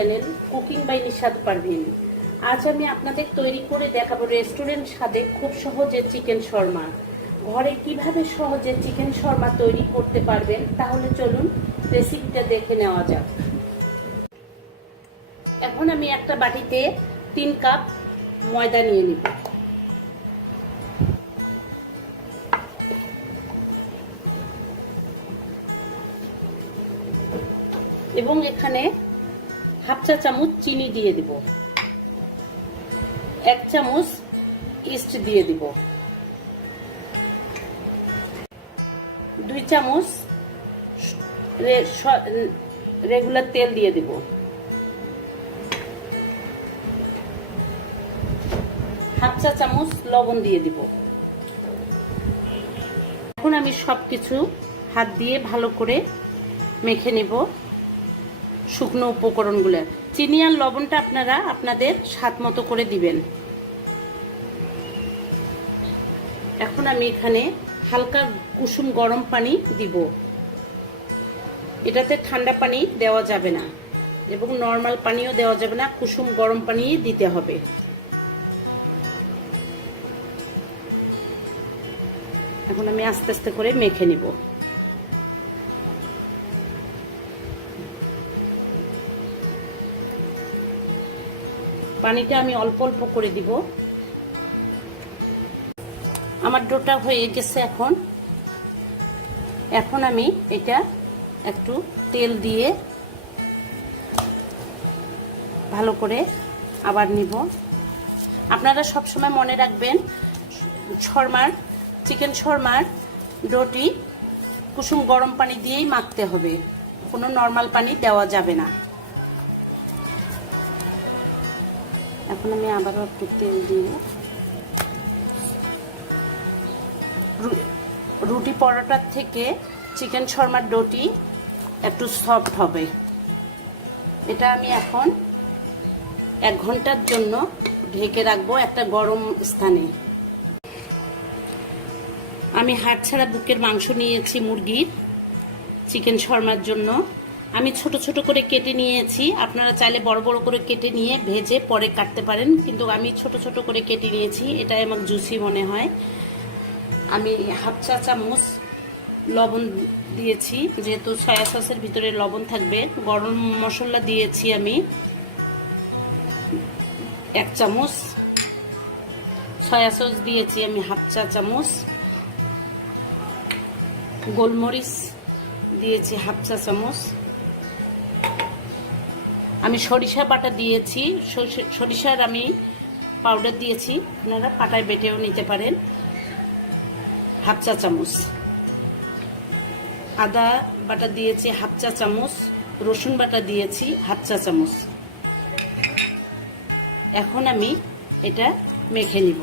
Channel cooking by Nishad Parvin. আজ আমি আপনাদের তৈরি করে দেখাবো রেস্টুরেন্ট স্বাদে খুব সহজে চিকেন শর্মা। ঘরে কিভাবে সহজে চিকেন শর্মা তৈরি করতে পারবেন, তাহলে চলুন রেসিপিটা দেখে নেওয়া যাক। এখন আমি একটা বাটিতে 3 কাপ ময়দা নিয়ে নিব। এবং এখানে হাফ চা চামচ চিনি দিয়ে দিব, 1 চামচ ইস্ট দিয়ে দিব, 2 চামচ রেগুলার তেল দিয়ে দিব, হাফ চা চামচ লবণ দিয়ে দিব। এখন আমি সবকিছু হাত দিয়ে ভালো করে মেখে নিব শুকনো উপকরণগুলো। চিনি আর লবণটা আপনারা আপনাদের স্বাদ মতো করে দিবেন। এখন আমি এখানে হালকা কুসুম গরম পানি দিব। এটাতে ঠান্ডা পানি দেওয়া যাবে না এবং নর্মাল পানিও দেওয়া যাবে না, কুসুম গরম পানি দিতে হবে। এখন আমি আস্তে আস্তে করে মেখে নিব। পানিটা আমি অল্প অল্প করে দিব। আমার ডোটা হয়ে গেছে। এখন আমি এটা একটু তেল দিয়ে ভালো করে আবার নিব। আপনারা সবসময় মনে রাখবেন, চিকেন শর্মার ডোটি কুসুম গরম পানি দিয়েই মাখতে হবে, কোনো নর্মাল পানি দেওয়া যাবে না। আমি আবারও একটু তেল দিই। রুটি পরোটার থেকে চিকেন শর্মার ডোটি একটু সফট হবে। এটা আমি এখন 1 ঘন্টার জন্য ঢেকে রাখবো একটা গরম স্থানে। আমি হাড় ছাড়া বুকের মাংস নিয়েছি মুরগির চিকেন শর্মার জন্য। আমি ছোট ছোট করে কেটে নিয়েছি। আপনারা চাইলে বড় বড় করে কেটে নিয়ে ভেজে পরে কাটতে পারেন, কিন্তু আমি ছোট ছোট করে কেটে নিয়েছি, এটাই আমার জুসি মনে হয়। আমি হাফ চা চামচ লবণ দিয়েছি, যেহেতু সয়া সসের ভিতরে লবণ থাকবে। গরম মশলা দিয়েছি আমি 1 চামচ, সয়া সস দিয়েছি আমি হাফ চা চামচ, গোলমরিচ দিয়েছি হাফ চা চামচ। আমি সরিষা বাটা দিয়েছি, সরিষার আমি পাউডার দিয়েছি, আপনারা পাটায় বেটেও নিতে পারেন, হাফ চা চামচ। আদা বাটা দিয়েছি হাফ চা চামচ, রসুন বাটা দিয়েছি হাফ চা চামচ। এখন আমি এটা মেখে নিব।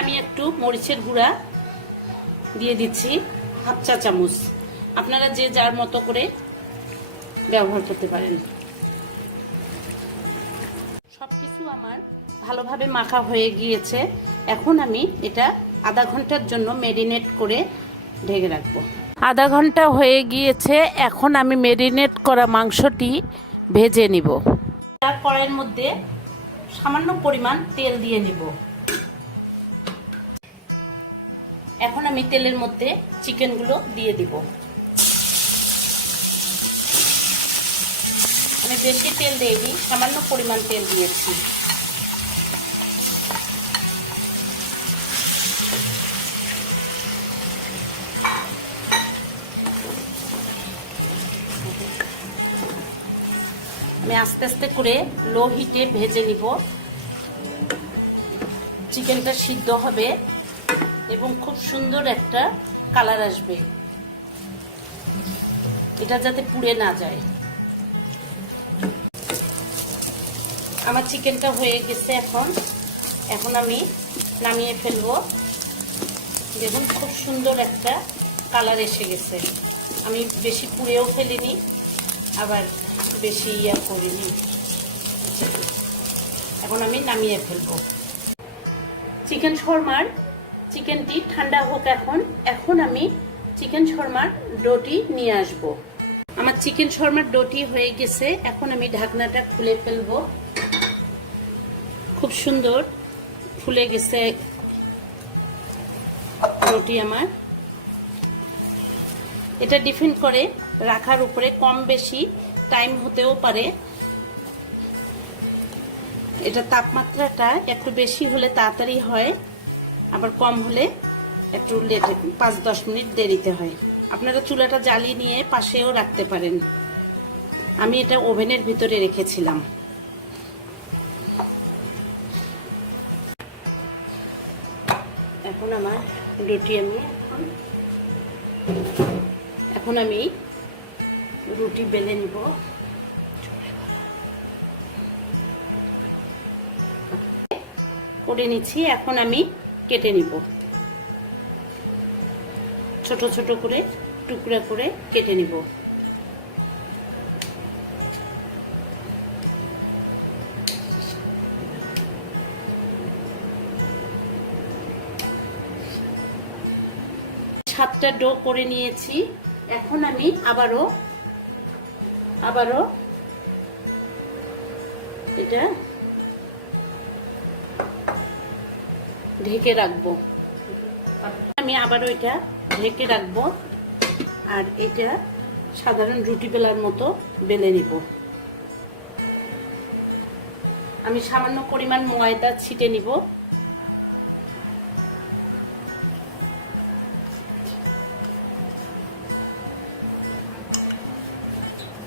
আমি একটু মরিচের গুঁড়া দিয়ে দিচ্ছি হাফ চা চামচ। আপনারা যে যার মতো করে ব্যবহার করতে পারেন। সবকিছু আমার ভালোভাবে মাখা হয়ে গিয়েছে। এখন আমি এটা আধা ঘন্টার জন্য ম্যারিনেট করে ঢেকে রাখবো। আধা ঘন্টা হয়ে গিয়েছে। এখন আমি ম্যারিনেট করা মাংসটি ভেজে নিব। তার কড়াইয়ের মধ্যে সামান্য পরিমাণ তেল দিয়ে দিব। এখন আমি তেলের মধ্যে চিকেনগুলো দিয়ে দিব। আমি বেশি তেল দিইনি, সামান্য পরিমাণ তেল দিয়েছি। আমি আস্তে আস্তে করে লো হিটে ভেজে নিব। চিকেনটা সিদ্ধ হবে এবং খুব সুন্দর একটা কালার আসবে। এটা যাতে পুড়ে না যায়। আমার চিকেনটা হয়ে গেছে। এখন আমি নামিয়ে ফেলবো। দেখুন খুব সুন্দর একটা কালার এসে গেছে। আমি বেশি পুড়েও ফেলিনি, আবার বেশি করিনি। এখন আমি নামিয়ে ফেলবো। চিকেন শর্মার চিকেনটি ঠান্ডা হোক। এখন আমি চিকেন শর্মার ডোটি নিয়ে আসব। আমার চিকেন শর্মার ডোটি হয়ে গেছে। এখন আমি ঢাকনাটা খুলে ফেলবো। খুব সুন্দর ফুলে গেছে ডোটি আমার। এটা ডিপেন্ড করে রাখার উপরে, কম বেশি টাইম হতেও পারে। এটা তাপমাত্রাটা একটু বেশি হলে তাড়াতাড়ি হয়, আবার কম হলে একটু লেটে 5-10 মিনিট দেরিতে হয়। আপনারা চুলাটা জ্বালিয়ে নিয়ে পাশেও রাখতে পারেন। আমি এটা ওভেনের ভিতরে রেখেছিলাম। এখন আমার রুটি আমি রুটি বেলে নিব। করে নিচ্ছি। এখন আমি কেটে নিব, ছোট ছোট করে টুকরা করে কেটে নিব। সাতটা ডো করে নিয়েছি। এখন আমি আবারও এটা ঢেকে রাখবো। আমি আবারও এটা ঢেকে রাখবো আর এটা সাধারণ রুটি বেলার মতো বেলে নিব। আমি সামান্য পরিমাণ ময়দা ছিটে নিব।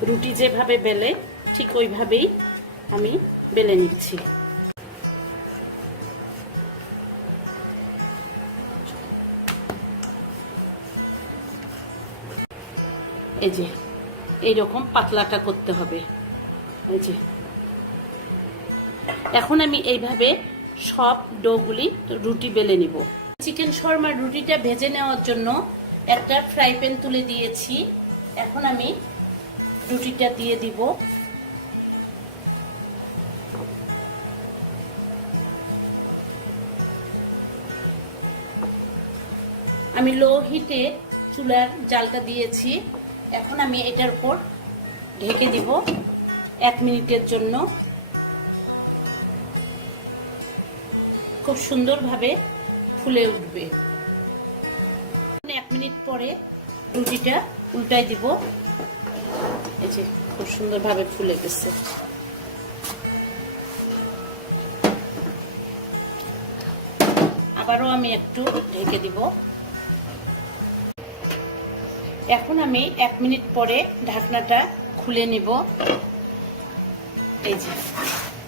রুটি যেভাবে বেলে ঠিক ওইভাবেই আমি বেলে নিচ্ছি। এই যে এইরকম পাতলাটা করতে হবে। এই যে এখন আমি এইভাবে সব ডোগুলি রুটি বেলে নিব। চিকেন শর্মার রুটিটা ভেজে নেওয়ার জন্য একটা ফ্রাই প্যান তুলে দিয়েছি। এখন আমি রুটিটা দিয়ে দিব। আমি লো হিটে চুলার জালটা দিয়েছি। এখন আমি এটার উপর ঢেকে দিব 1 মিনিটের জন্য। খুব সুন্দরভাবে ফুলে উঠবে। 1 মিনিট পরে রুটিটা উল্টাই দিব। এই যে খুব সুন্দরভাবে ফুলে গেছে। আবারও আমি একটু ঢেকে দিব। এখন আমি 1 মিনিট পরে ঢাকনাটা খুলে নেব। এই যে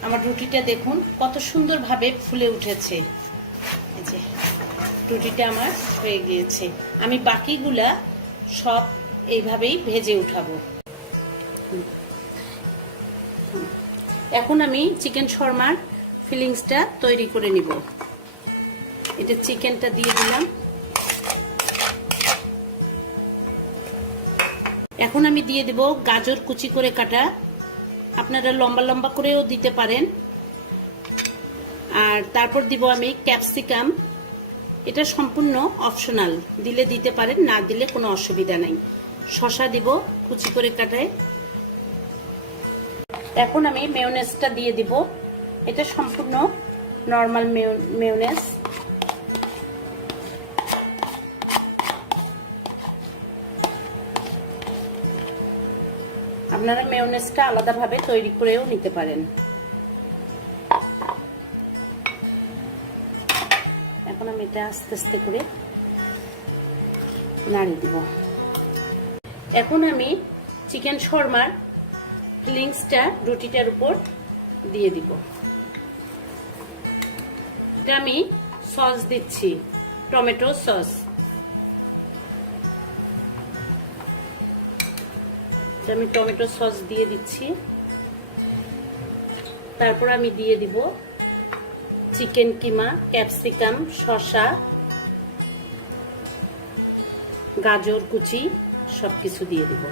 আমার রুটিটা দেখুন কত সুন্দরভাবে ফুলে উঠেছে। রুটিটা আমার হয়ে গিয়েছে। আমি বাকিগুলা সব এইভাবেই ভেজে উঠাবো। এখন আমি চিকেন শর্মার ফিলিংসটা তৈরি করে নিব। এটা চিকেনটা দিয়ে দিলাম। এখন আমি দিয়ে দেব গাজর কুচি করে কাটা। আপনারা লম্বা লম্বা করেও দিতে পারেন। আর তারপর দিব আমি ক্যাপসিকাম। এটা সম্পূর্ণ অপশনাল, দিলে দিতে পারেন, না দিলে কোনো অসুবিধা নাই। শসা দিব কুচি করে কাটায়। এখন আমি মেয়োনেজটা দিয়ে দিব। এটা সম্পূর্ণ নরমাল মেয়োনেজ। আপনারা মেয়োনেজটা আলাদাভাবে তৈরি করেও নিতে পারেন। এখন আমি এটা আস্তে আস্তে করে নাড়িয়ে দিব। এখন আমি চিকেন শর্মার ফিলিংসটা রুটিটার উপর দিয়ে দিব। এটা আমি সস দিচ্ছি, টমেটো সস। আমি টমেটো সস দিয়ে দিচ্ছি। তারপর আমি দিয়ে দিব চিকেন কিমা, ক্যাপসিকাম, শসা, গাজর কুচি সবকিছু দিয়ে দিব।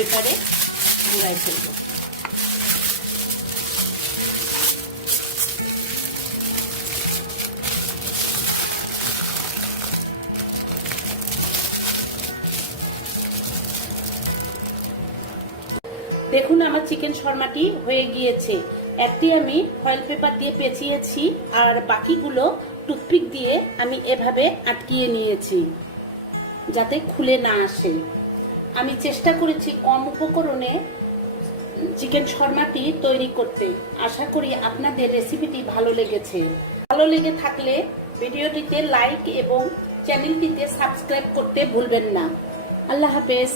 পেপারে গুঁড়ায় ফেলবো। দেখুন আমার চিকেন শর্মাটি হয়ে গিয়েছে। একটি আমি ফয়েল পেপার দিয়ে পেঁচিয়েছি আর বাকিগুলো টুথপিক দিয়ে আমি এভাবে আটকিয়ে নিয়েছি যাতে খুলে না আসে। আমি চেষ্টা করেছি কম উপকরণে চিকেন শর্মাটি তৈরি করতে। আশা করি আপনাদের রেসিপিটি ভালো লেগেছে। ভালো লেগে থাকলে ভিডিওটিতে লাইক এবং চ্যানেলটিতে সাবস্ক্রাইব করতে ভুলবেন না। আল্লাহ হাফেজ।